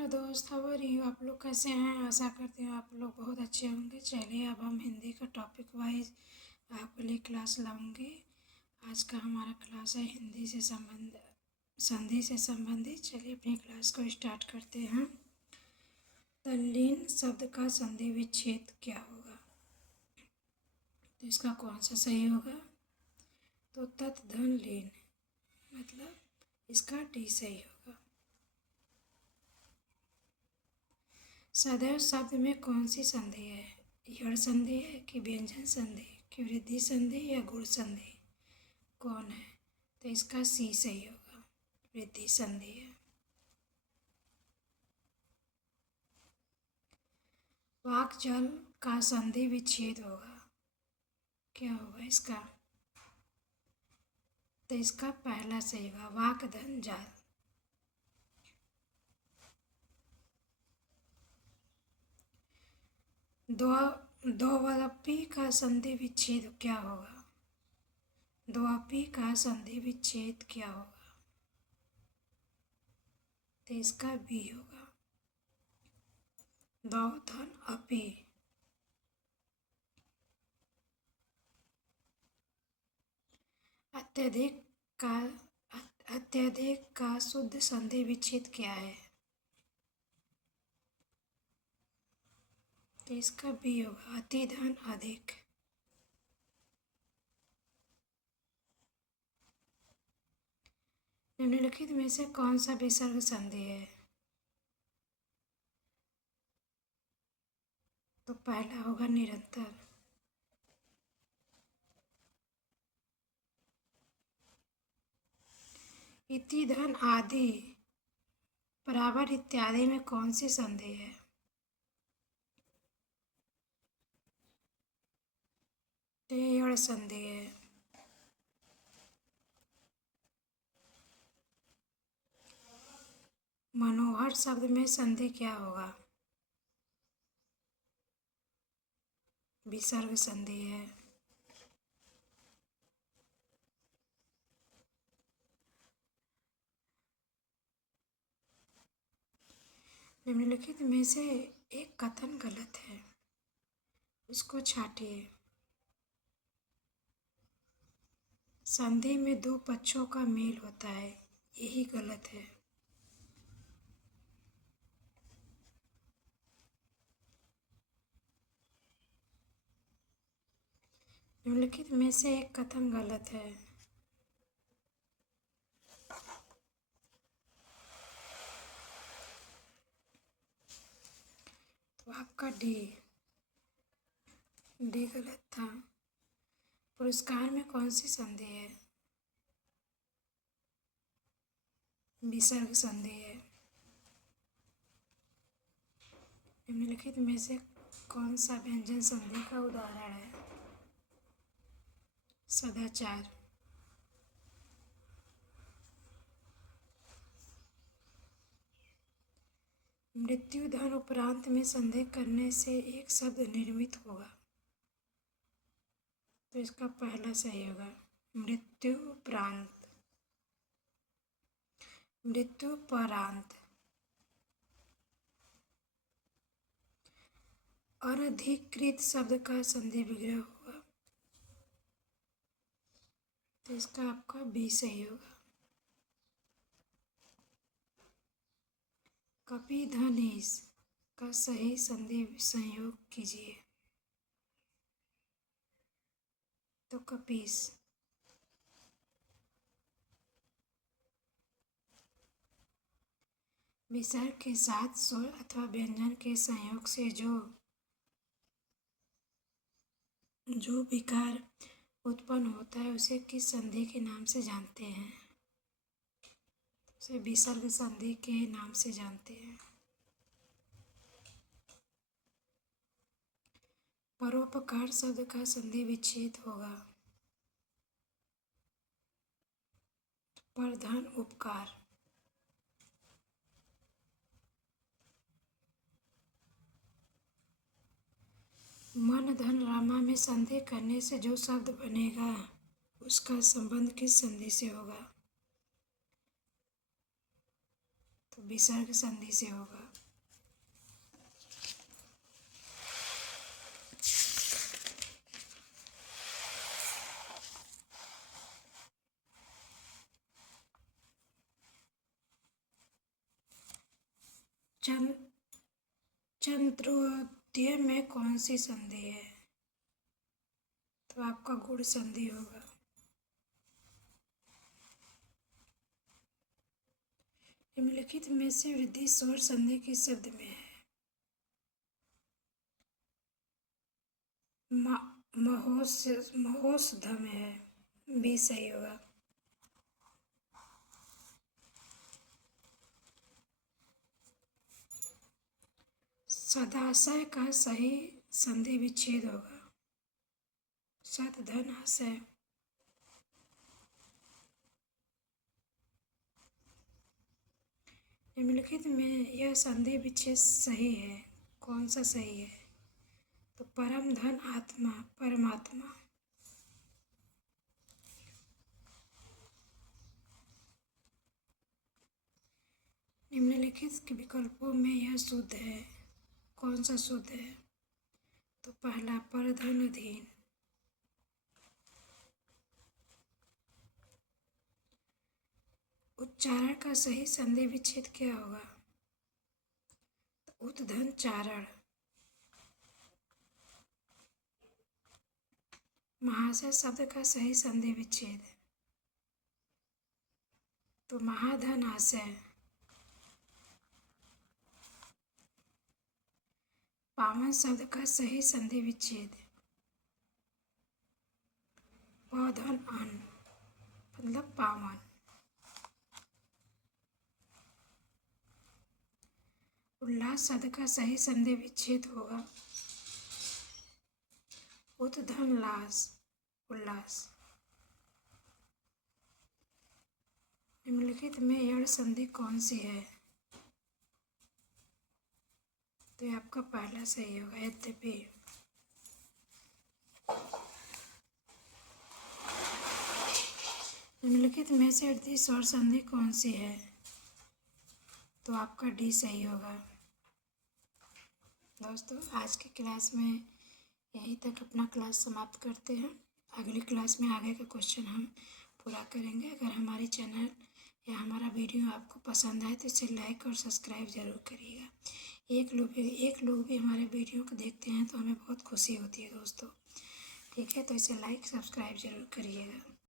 Hello दोस्त, how are you. आप लोग कैसे हैं? आशा करते हैं आप लोग बहुत अच्छे होंगे। चलिए अब हम हिंदी का टॉपिक वाइज आपके लिए क्लास लाऊंगी। आज का हमारा क्लास है हिंदी से संधि से संबंधित। चलिए अपनी क्लास को स्टार्ट करते हैं। तल्लीन शब्द का संधि विच्छेद क्या होगा? तो इसका कौन सा सही होगा? तो तत् धन लीन, मतलब इसका डी सही होगा। सदैव शब्द में कौन सी संधि है? यड़ संधि है कि व्यंजन संधि कि वृद्धि संधि या गुण संधि? कौन है? तो इसका सी सही होगा, वृद्धि संधि है। वाक जल का संधि विच्छेद होगा, क्या होगा इसका? तो इसका पहला सही होगा, वाक धन जाल। द्वौवपी का संधि विच्छेद क्या होगा? द्वौवपी का संधि विच्छेद क्या होगा? तो इसका बी होगा, द्वौ धन अपी। अत्यधिक का शुद्ध संधि विच्छेद क्या है? तो इसका बी होगा, अति धन अधिक। निम्नलिखित में से कौन सा विसर्ग संधि है? तो पहला होगा निरंतर। इति धन आदि बराबर इत्यादि में कौन सी संधि है? तो यड़ संधि है। मनोहर शब्द में संधि क्या होगा? विसर्ग संधि है। निम्नलिखित में से एक कथन गलत है, उसको छांटिए। संधि में दो पक्षों का मेल होता है, यही गलत है। निम्नलिखित में से एक कथन गलत है। तो आपका डी गलत था। पुरस्कार में कौन सी संधि है? विसर्ग संधि है। निम्नलिखित में से कौन सा व्यंजन संधि का उदाहरण है? सदाचार। मृत्यु धन उपरांत में संधि करने से एक शब्द निर्मित होगा, तो इसका पहला सही होगा, मृत्यु उपरांत। मृत्यु परांत। अनधिकृत शब्द का संधि विग्रह होगा, तो इसका आपका बी सही होगा। कपि धनेश का सही संधि संयोग कीजिए। तो कपीस। विसर्ग के साथ स्वर अथवा व्यंजन के संयोग से जो विकार उत्पन्न होता है उसे किस संधि के नाम से जानते हैं? उसे विसर्ग संधि के नाम से जानते हैं। परोपकार शब्द का संधि विच्छेद होगा, परधन उपकार। मन धन रामा में संधि करने से जो शब्द बनेगा उसका संबंध किस संधि से होगा? तो विसर्ग संधि से होगा। चंद्रोदय में कौन सी संधि है? तो आपका गुण संधि होगा। निम्नलिखित में से वृद्धि स्वर संधि किस शब्द में है? महोषध में है। बी सही होगा। सदाशय का सही संधि विच्छेद होगा। सत धन आशय। निम्नलिखित में यह संधि विच्छेद सही है, कौन सा सही है? तो परम धन आत्मा, परमात्मा। निम्नलिखित के विकल्पों में यह शुद्ध है, कौन सा शुद्ध है? तो पहला पर धन अधीन। उच्चारण का सही संधि विच्छेद क्या होगा? तो उत्धन चारण। महाशय शब्द का सही संधि विच्छेद। तो महाधन आशय। पावन शब्द का सही संधि विच्छेद। पौधन अन्न मतलब पावन। उल्लास शब्द का सही संधि विच्छेद होगा उत्धन लास, उल्लास। निम्नलिखित में यण संधि कौन सी है? तो ये आपका पहला सही होगा, यद्यपि। निम्नलिखित में से वृद्धि स्वर संधि कौन सी है? तो आपका डी सही होगा। दोस्तों, आज की क्लास में यहीं तक अपना क्लास समाप्त करते हैं। अगली क्लास में आगे का क्वेश्चन हम पूरा करेंगे। अगर हमारे चैनल या हमारा वीडियो आपको पसंद आए तो इसे लाइक और सब्सक्राइब ज़रूर करिएगा। एक लोग भी हमारे वीडियो को देखते हैं तो हमें बहुत खुशी होती है दोस्तों। ठीक है, तो इसे लाइक सब्सक्राइब ज़रूर करिएगा।